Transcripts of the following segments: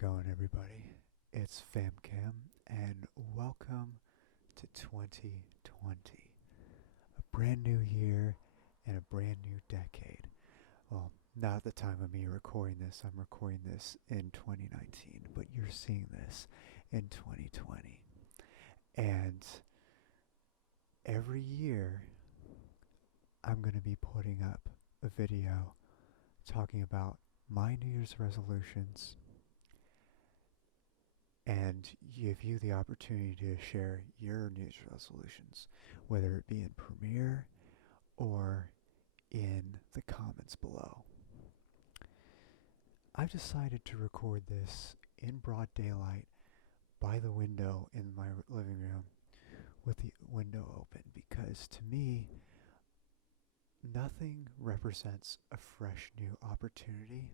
going, everybody? It's FamKam, and welcome to 2020. A brand new year and a brand new decade. Well, not at the time of me recording this. I'm recording this in 2019, but you're seeing this in 2020. And every year, I'm going to be putting up a video talking about my New Year's resolutions and give you the opportunity to share your New Year's resolutions, whether it be in Premiere or in the comments below. I've decided to record this in broad daylight by the window in my living room with the window open because to me, nothing represents a fresh new opportunity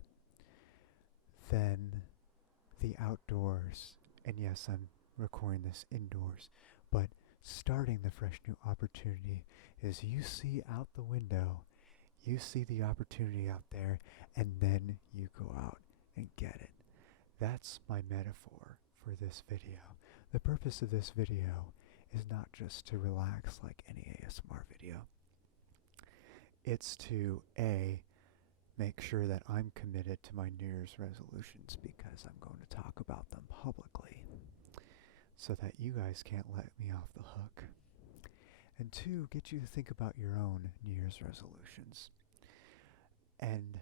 than the outdoors. And yes, I'm recording this indoors, but starting the fresh new opportunity is you see out the window, you see the opportunity out there, and then you go out and get it. That's my metaphor for this video. The purpose of this video is not just to relax like any ASMR video. It's to make sure that I'm committed to my New Year's resolutions because I'm going to talk about them publicly so that you guys can't let me off the hook. And two, get you to think about your own New Year's resolutions and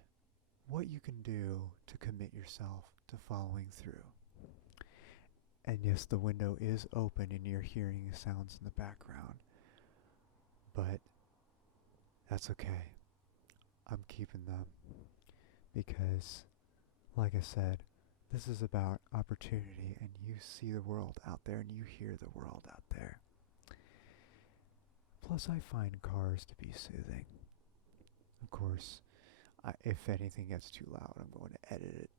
what you can do to commit yourself to following through. And yes, the window is open and you're hearing sounds in the background, but that's okay. I'm keeping them because, like I said, this is about opportunity and you see the world out there and you hear the world out there. Plus, I find cars to be soothing. Of course, if anything gets too loud, I'm going to edit it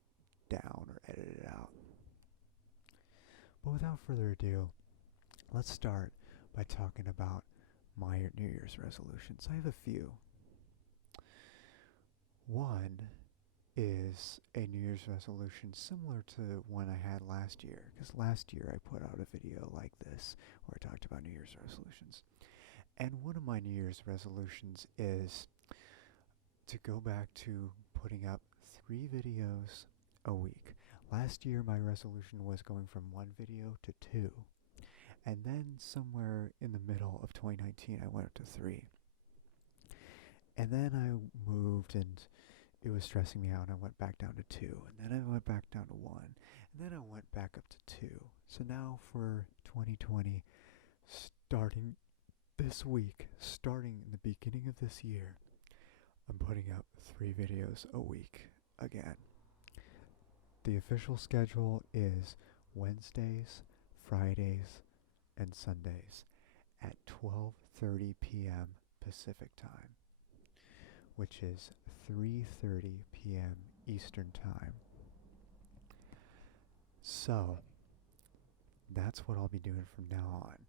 down or edit it out. But without further ado, let's start by talking about my New Year's resolutions. I have a few. One is a New Year's resolution similar to one I had last year, because last year I put out a video like this where I talked about New Year's resolutions. And one of my New Year's resolutions is to go back to putting up 3 videos a week. Last year my resolution was going from 1 video to 2. And then somewhere in the middle of 2019 I went up to 3. And then I moved and it was stressing me out and I went back down to 2. And then I went back down to 1. And then I went back up to 2. So now for 2020, starting this week, starting in the beginning of this year, I'm putting up 3 videos a week again. The official schedule is Wednesdays, Fridays, and Sundays at 12:30 p.m. Pacific time, which is 3:30 p.m. Eastern time. So that's what I'll be doing from now on.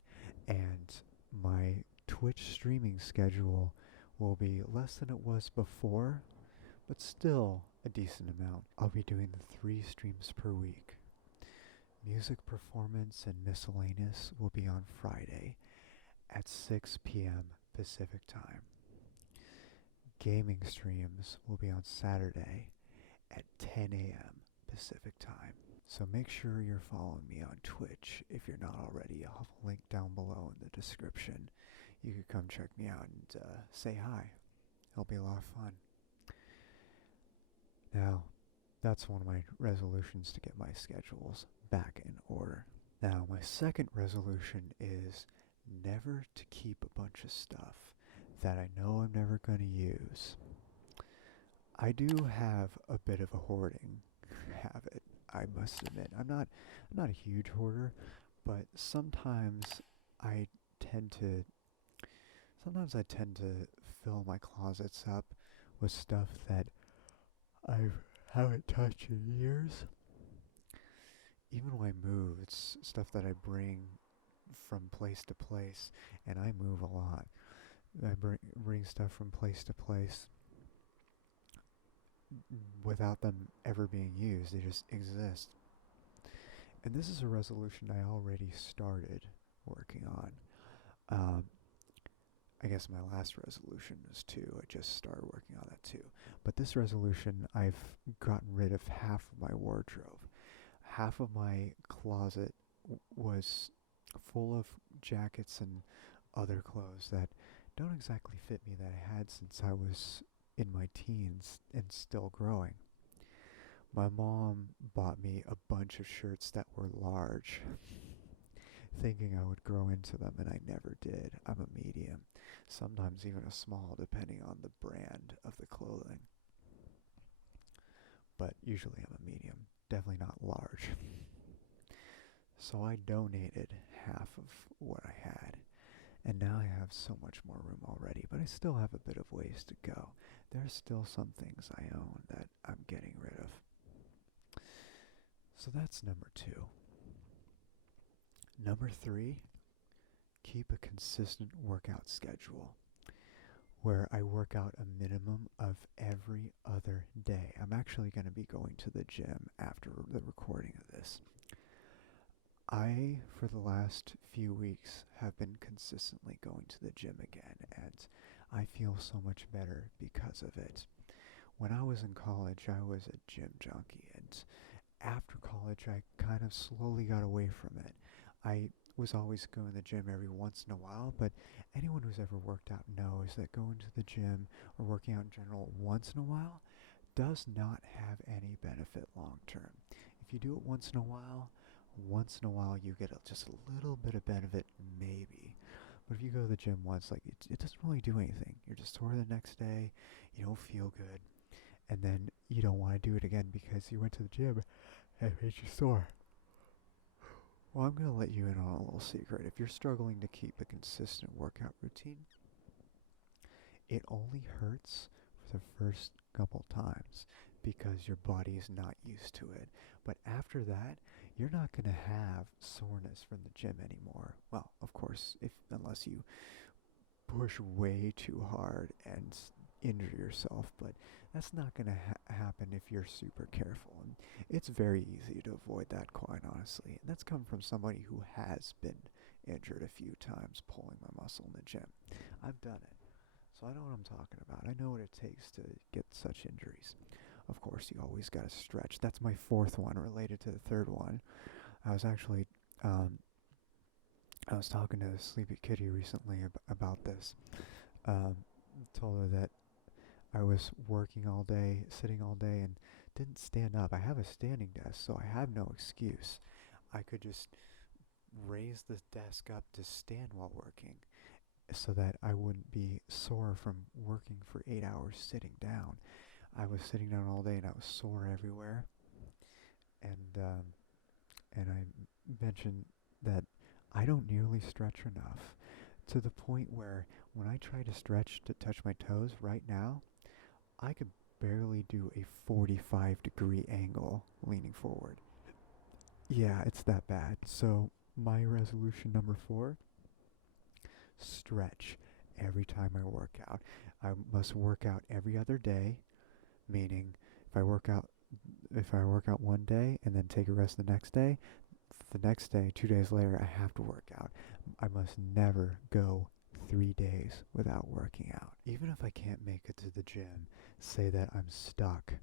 And my Twitch streaming schedule will be less than it was before, but still a decent amount. I'll be doing the 3 streams per week. Music performance and miscellaneous will be on Friday at 6 p.m. Pacific time. Gaming streams will be on Saturday at 10 a.m. Pacific time. So make sure you're following me on Twitch if you're not already. I'll have a link down below in the description. You can come check me out and say hi. It'll be a lot of fun. Now, that's one of my resolutions to get my schedules back in order. Now, my second resolution is never to keep a bunch of stuff that I know I'm never going to use. I do have a bit of a hoarding habit, I must admit. I'm not a huge hoarder, but sometimes I tend to fill my closets up with stuff that I haven't touched in years. Even when I move, it's stuff that I bring from place to place, and I move a lot. I bring stuff from place to place without them ever being used. They just exist. And this is a resolution I already started working on. Um, I guess my last resolution was two. I just started working on that too. But this resolution, I've gotten rid of half of my wardrobe. Half of my closet was full of jackets and other clothes that don't exactly fit me that I had since I was in my teens and still growing. My mom bought me a bunch of shirts that were large, thinking I would grow into them, and I never did. I'm a medium, sometimes even a small, depending on the brand of the clothing. But usually I'm a medium, definitely not large. So I donated half of what I had, and now I have so much more room already, but I still have a bit of ways to go. There's still some things I own that I'm getting rid of. So that's number two. Number three, keep a consistent workout schedule where I work out a minimum of every other day. I'm actually going to be going to the gym after the recording of this. I, for the last few weeks, have been consistently going to the gym again, and I feel so much better because of it. When I was in college, I was a gym junkie, and after college, I kind of slowly got away from it. I was always going to the gym every once in a while, but anyone who's ever worked out knows that going to the gym or working out in general once in a while does not have any benefit long term. If you do it once in a while you get just a little bit of benefit, maybe. But if you go to the gym once, like it doesn't really do anything. You're just sore the next day, you don't feel good, and then you don't want to do it again because you went to the gym and it made you sore. Well, I'm going to let you in on a little secret. If you're struggling to keep a consistent workout routine, it only hurts for the first couple times because your body is not used to it. But after that, you're not going to have soreness from the gym anymore. Well, of course, unless you push way too hard and injure yourself, but that's not going to happen if you're super careful. And it's very easy to avoid that, quite honestly. And that's come from somebody who has been injured a few times pulling my muscle in the gym. I've done it, so I know what I'm talking about. I know what it takes to get such injuries. Of course, you always got to stretch. That's my fourth one related to the third one. I was actually, I was talking to Sleepy Kitty recently about this. Told her that I was working all day, sitting all day, and didn't stand up. I have a standing desk, so I have no excuse. I could just raise the desk up to stand while working so that I wouldn't be sore from working for 8 hours sitting down. I was sitting down all day and I was sore everywhere. And I mentioned that I don't nearly stretch enough to the point where when I try to stretch to touch my toes right now, I could barely do a 45-degree angle leaning forward. Yeah, it's that bad. So my resolution number 4, stretch every time I work out. I must work out every other day, meaning if I work out one day and then take a rest the next day, 2 days later, I have to work out. I must never go 3 days without working out. Even if I can't make it to the gym, say that I'm stuck.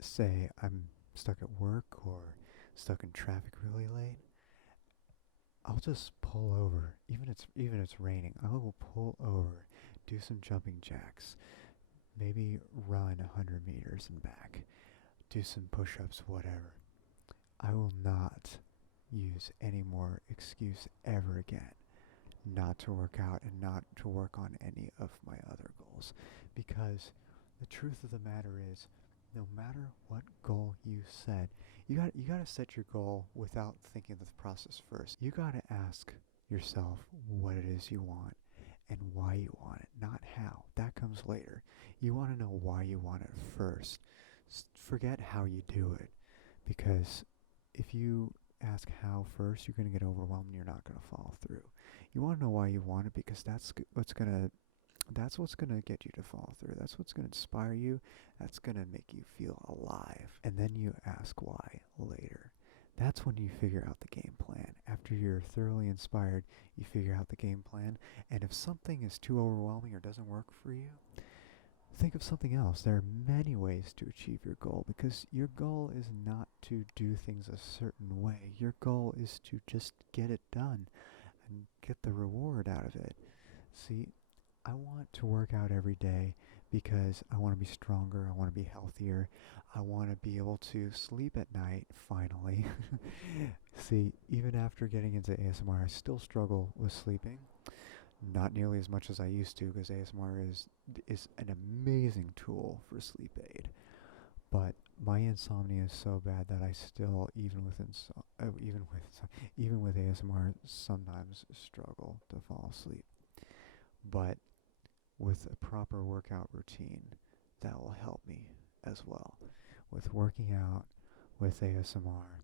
Say I'm stuck at work or stuck in traffic really late. I'll just pull over. Even if it's raining, I will pull over, do some jumping jacks, maybe run 100 meters and back, do some push-ups, whatever. I will not use any more excuse ever again not to work out and not to work on any of my other goals. Because the truth of the matter is, no matter what goal you set, you got to set your goal without thinking of the process first. You got to ask yourself what it is you want and why you want it, not how. That comes later. You want to know why you want it first. Forget how you do it, because if you ask how first, you're going to get overwhelmed and you're not going to follow through. You want to know why you want it, because that's what's going to get you to follow through. That's what's going to inspire you. That's going to make you feel alive. And then you ask why later. That's when you figure out the game plan. After you're thoroughly inspired, you figure out the game plan. And if something is too overwhelming or doesn't work for you, think of something else. There are many ways to achieve your goal because your goal is not to do things a certain way. Your goal is to just get it done and get the reward out of it. See, I want to work out every day because I want to be stronger, I want to be healthier, I want to be able to sleep at night finally. See, even after getting into ASMR, I still struggle with sleeping. Not nearly as much as I used to because ASMR is an amazing tool for sleep aid. But my insomnia is so bad that I still, even with ASMR, sometimes struggle to fall asleep. But with a proper workout routine, that will help me as well. With working out with ASMR,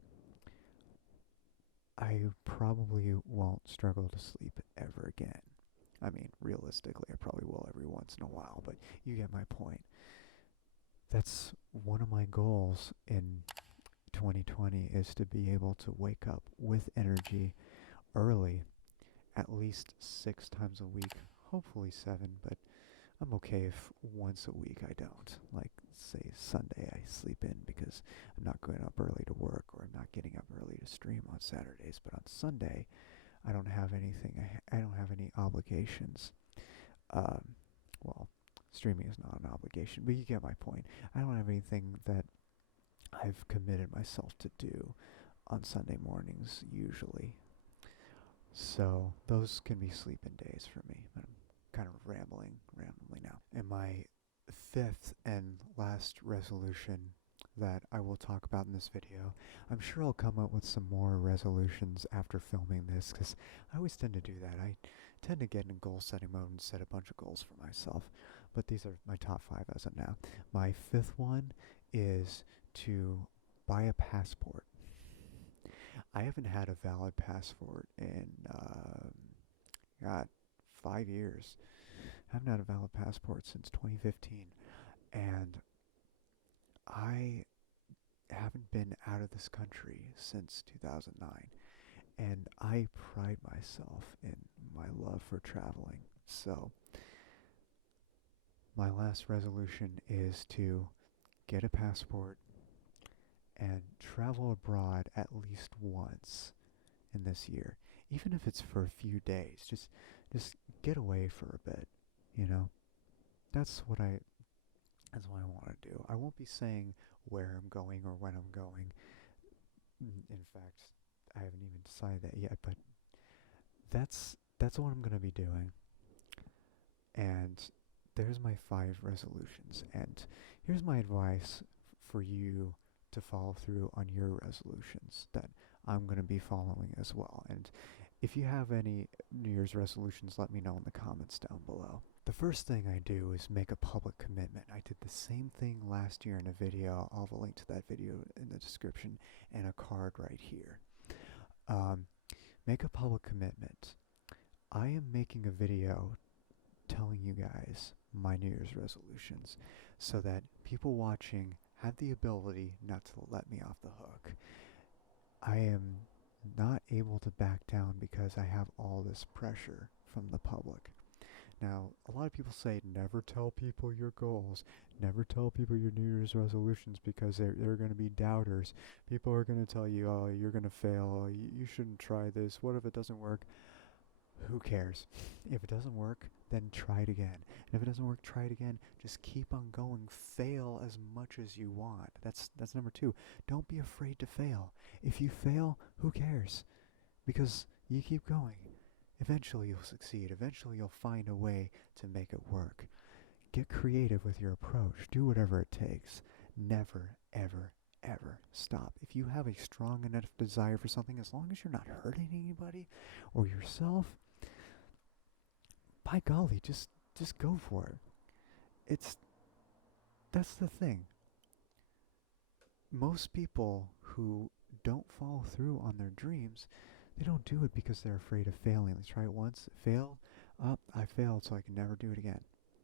I probably won't struggle to sleep ever again. I mean, realistically, I probably will every once in a while, but you get my point. That's one of my goals in 2020 is to be able to wake up with energy early, at least 6 times a week, hopefully 7, but I'm okay if once a week I don't. Like, say, Sunday I sleep in because I'm not going up early to work or I'm not getting up early to stream on Saturdays, but on Sunday I don't have anything, I don't have any obligations. Um, well, streaming is not an obligation, but you get my point. I don't have anything that I've committed myself to do on Sunday mornings usually. So those can be sleep-in days for me. But I'm kind of rambling randomly now. And my fifth and last resolution that I will talk about in this video. I'm sure I'll come up with some more resolutions after filming this because I always tend to do that. I tend to get in goal setting mode and set a bunch of goals for myself. But these are my top 5 as of now. My fifth one is to buy a passport. I haven't had a valid passport in, God, 5 years. I haven't had a valid passport since 2015. And I haven't been out of this country since 2009. And I pride myself in my love for traveling. So, my last resolution is to get a passport and travel abroad at least once in this year, even if it's for a few days. Just get away for a bit, you know. That's what I that's what I want to do. I won't be saying where I'm going or when I'm going. In fact, I haven't even decided that yet, but that's what I'm going to be doing. And there's my 5 resolutions. And here's my advice for you to follow through on your resolutions that I'm going to be following as well. And if you have any New Year's resolutions, let me know in the comments down below. The first thing I do is make a public commitment. I did the same thing last year in a video. I'll have a link to that video in the description and a card right here. Make a public commitment. I am making a video telling you guys my New Year's resolutions so that people watching have the ability not to let me off the hook. I am not able to back down because I have all this pressure from the public. Now, a lot of people say never tell people your goals, never tell people your New Year's resolutions because they're going to be doubters. People are going to tell you, oh, you're going to fail, you shouldn't try this, what if it doesn't work? Who cares? If it doesn't work, then try it again. And if it doesn't work, try it again. Just keep on going. Fail as much as you want. That's number 2. Don't be afraid to fail. If you fail, who cares? Because you keep going. Eventually you'll succeed. Eventually you'll find a way to make it work. Get creative with your approach. Do whatever it takes. Never, ever, ever stop. If you have a strong enough desire for something, as long as you're not hurting anybody or yourself, by golly, just go for it. That's the thing. Most people who don't follow through on their dreams, they don't do it because they're afraid of failing. They try it once, failed, I failed, so I can never do it again.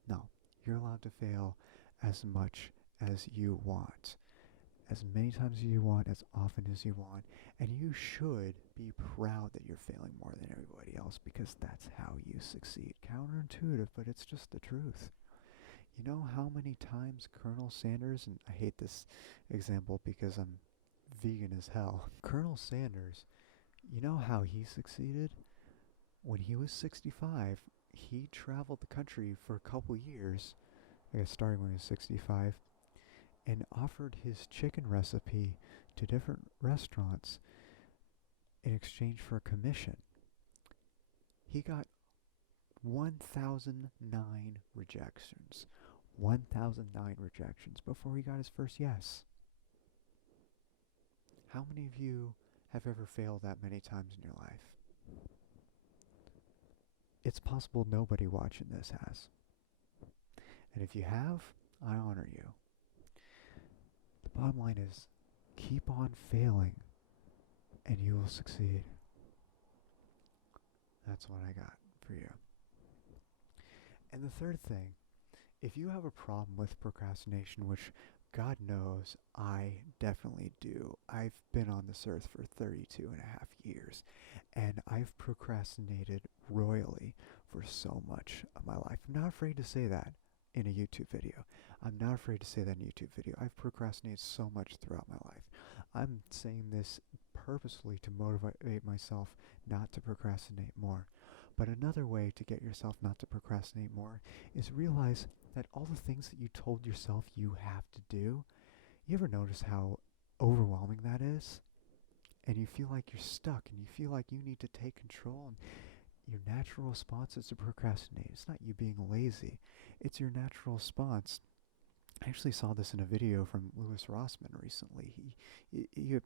No, you're allowed to fail as much as you want. as many times as you want, as often as you want, and you should be proud that you're failing more than everybody else because that's how you succeed. Counterintuitive, but it's just the truth. You know how many times Colonel Sanders, and I hate this example because I'm vegan as hell. Colonel Sanders, you know how he succeeded? When he was 65, he traveled the country for a couple years, I guess starting when he was 65, and offered his chicken recipe to different restaurants in exchange for a commission. He got 1,009 rejections. 1,009 rejections before he got his first yes. How many of you have ever failed that many times in your life? It's possible nobody watching this has. And if you have, I honor you. The bottom line is, keep on failing and you will succeed. That's what I got for you. And the third thing, if you have a problem with procrastination, which God knows I definitely do. I've been on this earth for 32 and a half years, and I've procrastinated royally for so much of my life. I'm not afraid to say that in a YouTube video. I'm not afraid to say that in a YouTube video. I've procrastinated so much throughout my life. I'm saying this purposefully to motivate myself not to procrastinate more. But another way to get yourself not to procrastinate more is realize that all the things that you told yourself you have to do, you ever notice how overwhelming that is? And you feel like you're stuck and you feel like you need to take control, and your natural response is to procrastinate. It's not you being lazy. It's your natural response. I actually saw this in a video from Louis Rossmann recently. He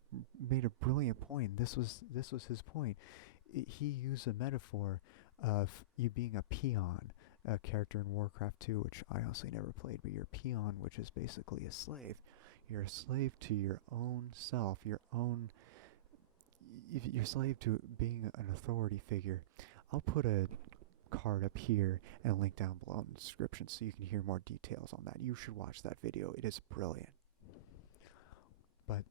made a brilliant point. This was his point. He used a metaphor of you being a peon, a character in Warcraft 2, which I honestly never played, but you're a peon, which is basically a slave. You're a slave to your own self, you're a slave to being an authority figure. I'll put a card up here and a link down below in the description so you can hear more details on that. You should watch that video. It is brilliant. But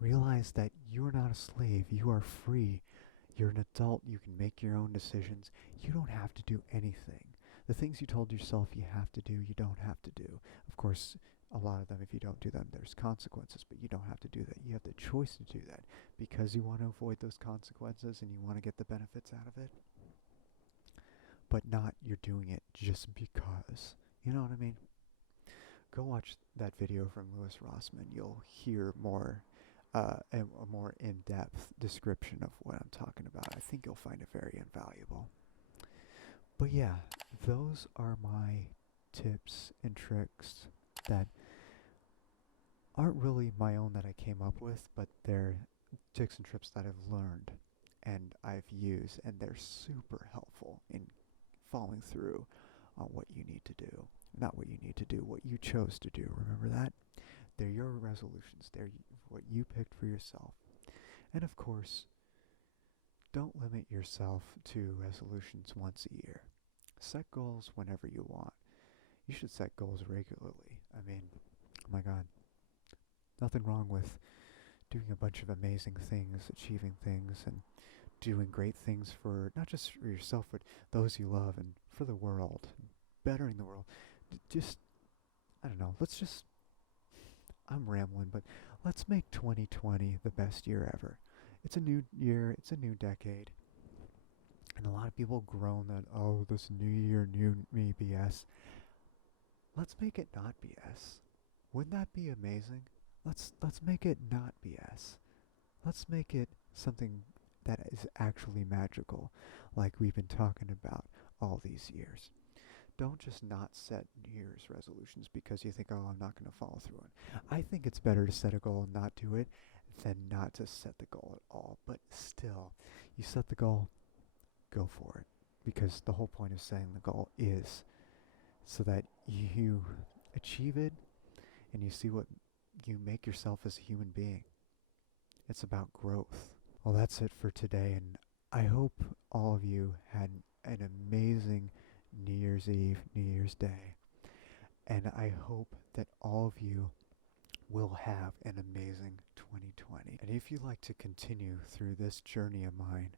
realize that you're not a slave. You are free. You're an adult. You can make your own decisions. You don't have to do anything. The things you told yourself you have to do, you don't have to do. Of course, a lot of them, if you don't do them, there's consequences, but you don't have to do that. You have the choice to do that because you want to avoid those consequences and you want to get the benefits out of it. But not you're doing it just because. You know what I mean? Go watch that video from Louis Rossmann. You'll hear more a more in-depth description of what I'm talking about. I think you'll find it very invaluable. But yeah, those are my tips and tricks that aren't really my own that I came up with, but they're tips and tricks that I've learned and I've used, and they're super helpful in following through on what you need to do. Not what you need to do, what you chose to do. Remember that? They're your resolutions. They're what you picked for yourself. And of course, don't limit yourself to resolutions once a year. Set goals whenever you want. You should set goals regularly. I mean, oh my God, nothing wrong with doing a bunch of amazing things, achieving things, and doing great things for not just for yourself, but those you love and for the world, bettering the world. I don't know, I'm rambling, but let's make 2020 the best year ever. It's a new year, it's a new decade, and a lot of people groan that, oh, this new year, new me BS. Let's make it not BS. Wouldn't that be amazing? Let's make it not BS. Let's make it something that is actually magical, like we've been talking about all these years. Don't just not set New Year's resolutions because you think, oh, I'm not going to follow through on it. I think it's better to set a goal and not do it than not to set the goal at all. But still, you set the goal, go for it. Because the whole point of setting the goal is so that you achieve it and you see what you make yourself as a human being. It's about growth. Well, that's it for today, and I hope all of you had an amazing New Year's Eve, New Year's Day, and I hope that all of you will have an amazing 2020. And if you'd like to continue through this journey of mine,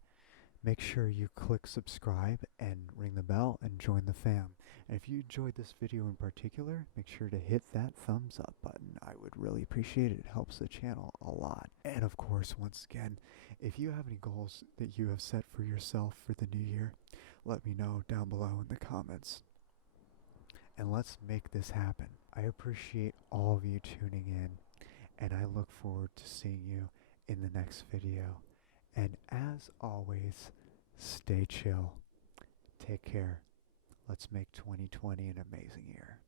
make sure you click subscribe and ring the bell and join the fam. And if you enjoyed this video in particular, make sure to hit that thumbs up button. I would really appreciate it. It helps the channel a lot. And of course, once again, if you have any goals that you have set for yourself for the new year, let me know down below in the comments. And let's make this happen. I appreciate all of you tuning in, and I look forward to seeing you in the next video. And as always, stay chill. Take care. Let's make 2020 an amazing year.